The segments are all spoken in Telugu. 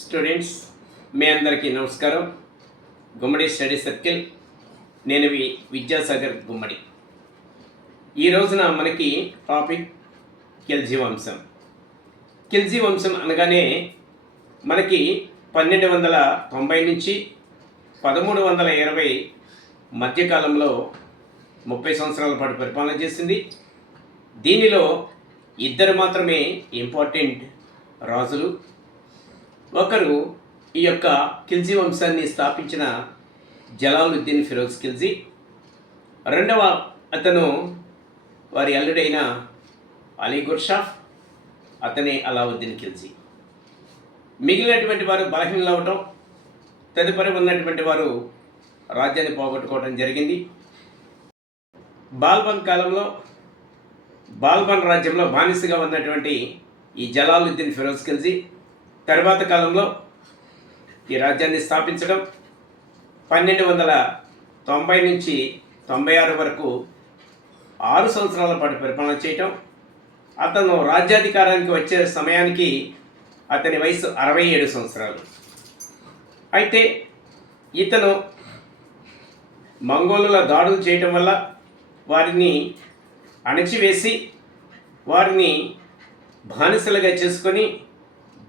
స్టూడెంట్స్, మీ అందరికీ నమస్కారం. గుమ్మడి స్టడీ సర్కిల్, నేను విద్యాసాగర్ గుమ్మడి. ఈ రోజున మనకి టాపిక్ ఖిల్జీ వంశం. ఖిల్జీ వంశం అనగానే మనకి 1290 నుంచి 1320 మధ్యకాలంలో 30 సంవత్సరాల పాటు పరిపాలన చేసింది. దీనిలో ఇద్దరు మాత్రమే ఇంపార్టెంట్ రాజులు. ఒకరు ఈ యొక్క ఖిల్జీ వంశాన్ని స్థాపించిన జలాలుద్దీన్ ఫిరోజ్ ఖిల్జీ. రెండవ అతను వారి అల్లుడైన అలీ గుర్షాఫ్, అతనే అలావుద్దీన్ ఖిల్జీ. మిగిలినటువంటి వారు బలహీనలవటం, తదుపరి ఉన్నటువంటి వారు రాజ్యాన్ని పోగొట్టుకోవడం జరిగింది. బాల్బన్ కాలంలో బాల్బన్ రాజ్యంలో బానిసగా ఉన్నటువంటి ఈ జలాలుద్దీన్ ఫిరోజ్ ఖిల్జీ తర్వాత కాలంలో ఈ రాజ్యాన్ని స్థాపించడం, 1290 నుంచి 96 వరకు 6 సంవత్సరాల పాటు పరిపాలన చేయటం. అతను రాజ్యాధికారానికి వచ్చే సమయానికి అతని వయసు 67 సంవత్సరాలు. అయితే ఇతను మంగోలుల దాడులు చేయటం వల్ల వారిని అణచివేసి వారిని బానిసలుగా చేసుకొని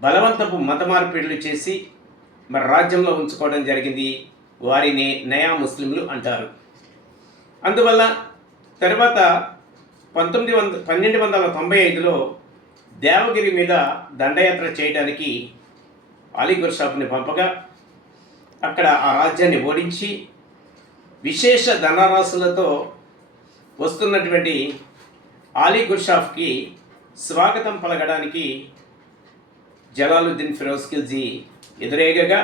బలవంతపు మత మార్పిడులు చేసి మరి రాజ్యంలో ఉంచుకోవడం జరిగింది. వారిని నయా ముస్లింలు అంటారు. అందువల్ల తర్వాత 1295లో దేవగిరి మీద దండయాత్ర చేయడానికి అలీ గుర్షాఫ్ని పంపగా అక్కడ ఆ రాజ్యాన్ని ఓడించి విశేష ధనరాశులతో వస్తున్నటువంటి అలీ గుర్షాఫ్కి స్వాగతం పలకడానికి జలాలుద్దీన్ ఫిరోజ్ ఖిల్జీ ఎదురేగగా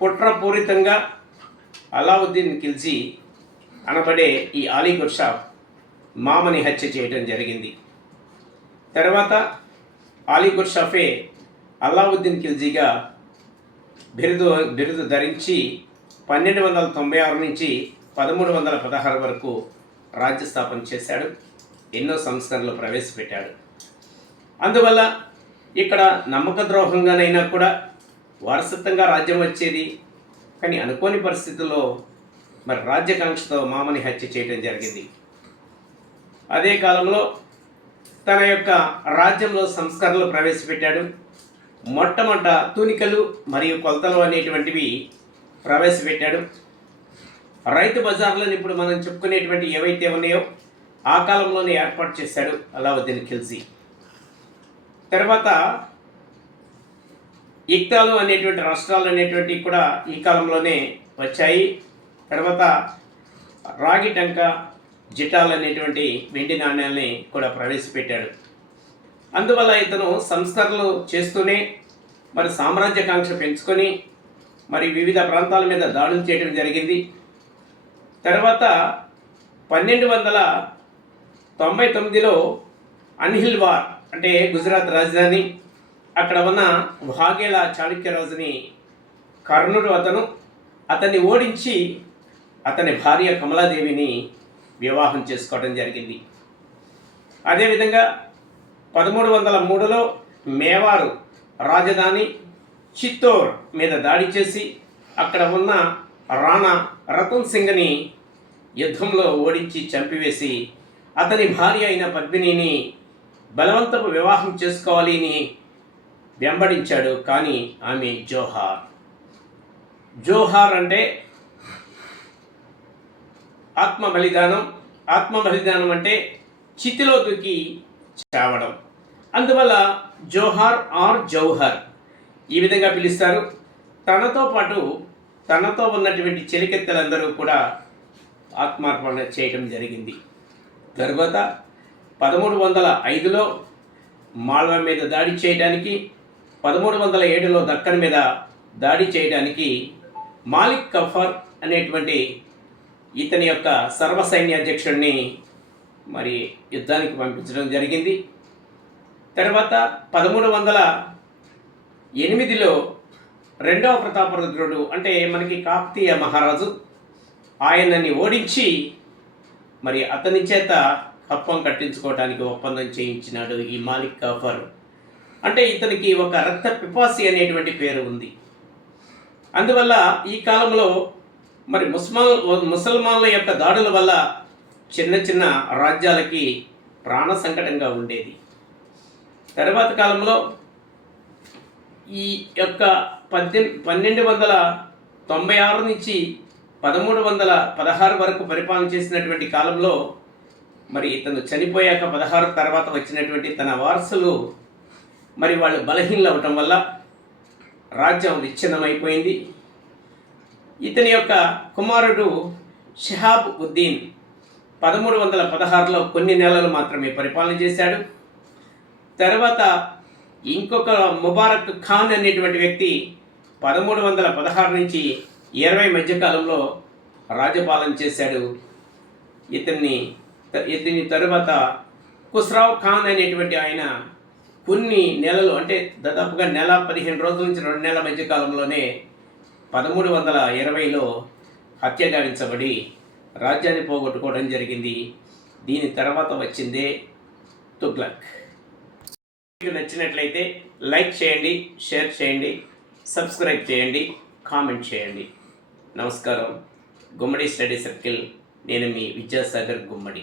కుట్రపూరితంగా అలావుద్దీన్ ఖిల్జీ అనబడే ఈ అలీ గుర్షాఫ్ మామని హత్య చేయడం జరిగింది. తర్వాత అలీ గుర్షాఫే అలావుద్దీన్ ఖిల్జీగా బిరుదు ధరించి 1296 నుంచి 1316 వరకు రాజ్య స్థాపన చేశాడు. ఎన్నో సంస్కరణలు ప్రవేశపెట్టాడు. అందువల్ల ఇక్కడ నమ్మక ద్రోహంగానైనా కూడా వారసత్వంగా రాజ్యం వచ్చేది. కానీ అనుకోని పరిస్థితుల్లో మరి రాజ్యకాంక్షతో మామని హత్య చేయడం జరిగింది. అదే కాలంలో తన యొక్క రాజ్యంలో సంస్కరణలు ప్రవేశపెట్టాడు. మొట్టమొదట తూనికలు మరియు కొలతలు అనేటువంటివి ప్రవేశపెట్టాడు. రైతు బజార్లను ఇప్పుడు మనం చెప్పుకునేటువంటి ఏవైతే ఉన్నాయో ఆ కాలంలోనే ఏర్పాటు చేశాడు అలావుద్దీన్ ఖిల్జీ. తర్వాత ఇక్తాలు అనేటువంటి రాష్ట్రాలు అనేటువంటివి కూడా ఈ కాలంలోనే వచ్చాయి. తర్వాత రాగి టంక, జిటాల్ అనేటువంటి వెండి నాణ్యాలని కూడా ప్రవేశపెట్టాడు. అందువల్ల ఇతను సంస్కరణలు చేస్తూనే మరి సామ్రాజ్యకాంక్ష పెంచుకొని మరి వివిధ ప్రాంతాల మీద దాడులు చేయడం జరిగింది. తర్వాత 1299లో అన్హిల్వార్ అంటే గుజరాత్ రాజధాని, అక్కడ ఉన్న వాఘేలా చాళుక్యరాజుని కర్ణుడు అతన్ని ఓడించి అతని భార్య కమలాదేవిని వివాహం చేసుకోవడం జరిగింది. అదేవిధంగా 1303లో మేవారు రాజధాని చిత్తోర్ మీద దాడి చేసి అక్కడ ఉన్న రాణా రతన్ సింగ్ని యుద్ధంలో ఓడించి చంపివేసి అతని భార్య అయిన పద్మినిని బలవంతపు వివాహం చేసుకోవాలి అని వెంబడించాడు. కానీ ఆమె జోహార్ అంటే ఆత్మ బలిదానం అంటే చితిలో దూకి చావడం. అందువల్ల జోహార్ ఆర్ జౌహర్ ఈ విధంగా పిలుస్తారు. తనతో పాటు తనతో ఉన్నటువంటి చెలికెత్తలందరూ కూడా ఆత్మార్పణ చేయడం జరిగింది. తర్వాత 1305లో మాల్వా మీద దాడి చేయడానికి, 1307లో దక్కన్ మీద దాడి చేయడానికి మాలిక్ కఫర్ అనేటువంటి ఇతని యొక్క సర్వసైన్యాధ్యక్షుడిని మరి యుద్ధానికి పంపించడం జరిగింది. తర్వాత 1308లో రెండవ ప్రతాపరుద్రుడు అంటే మనకి కాకతీయ మహారాజు ఆయనని ఓడించి మరి అతని చేత కప్పం కట్టించుకోవడానికి ఒప్పందం చేయించినాడు ఈ మాలిక్ కఫర్. అంటే ఇతనికి ఒక రక్త పిపాసి అనేటువంటి పేరు ఉంది. అందువల్ల ఈ కాలంలో మరి ముసల్మాన్ల యొక్క దాడుల వల్ల చిన్న చిన్న రాజ్యాలకి ప్రాణ సంకటంగా ఉండేది. తర్వాత కాలంలో ఈ యొక్క 1296 నుంచి 1316 వరకు పరిపాలన చేసినటువంటి కాలంలో మరి ఇతను చనిపోయాక 16 తర్వాత వచ్చినటువంటి తన వారసులు మరి వాళ్ళు బలహీనలు అవటం వల్ల రాజ్యం విచ్ఛిన్నమైపోయింది. ఇతని యొక్క కుమారుడు షిహాబ్ ఉద్దీన్ 1316లో కొన్ని నెలలు మాత్రమే పరిపాలన చేశాడు. తర్వాత ఇంకొక ముబారక్ ఖాన్ అనేటువంటి వ్యక్తి 1316 నుంచి 20 మధ్యకాలంలో రాజ్యపాలన చేశాడు. ఇతని తరువాత ఖుస్రావ్ ఖాన్ అనేటువంటి ఆయన కొన్ని నెలలు, అంటే దాదాపుగా నెల 15 రోజుల నుంచి 2 నెలల మధ్య కాలంలోనే 1320లో హత్య గావించబడి రాజ్యాన్ని పోగొట్టుకోవడం జరిగింది. దీని తర్వాత వచ్చిందే తుగ్లక్. మీకు నచ్చినట్లయితే లైక్ చేయండి, షేర్ చేయండి, సబ్స్క్రైబ్ చేయండి, కామెంట్ చేయండి. నమస్కారం. గుమ్మడి స్టడీ సర్కిల్. నేను మీ విద్యాసాగర్ గుమ్మడి.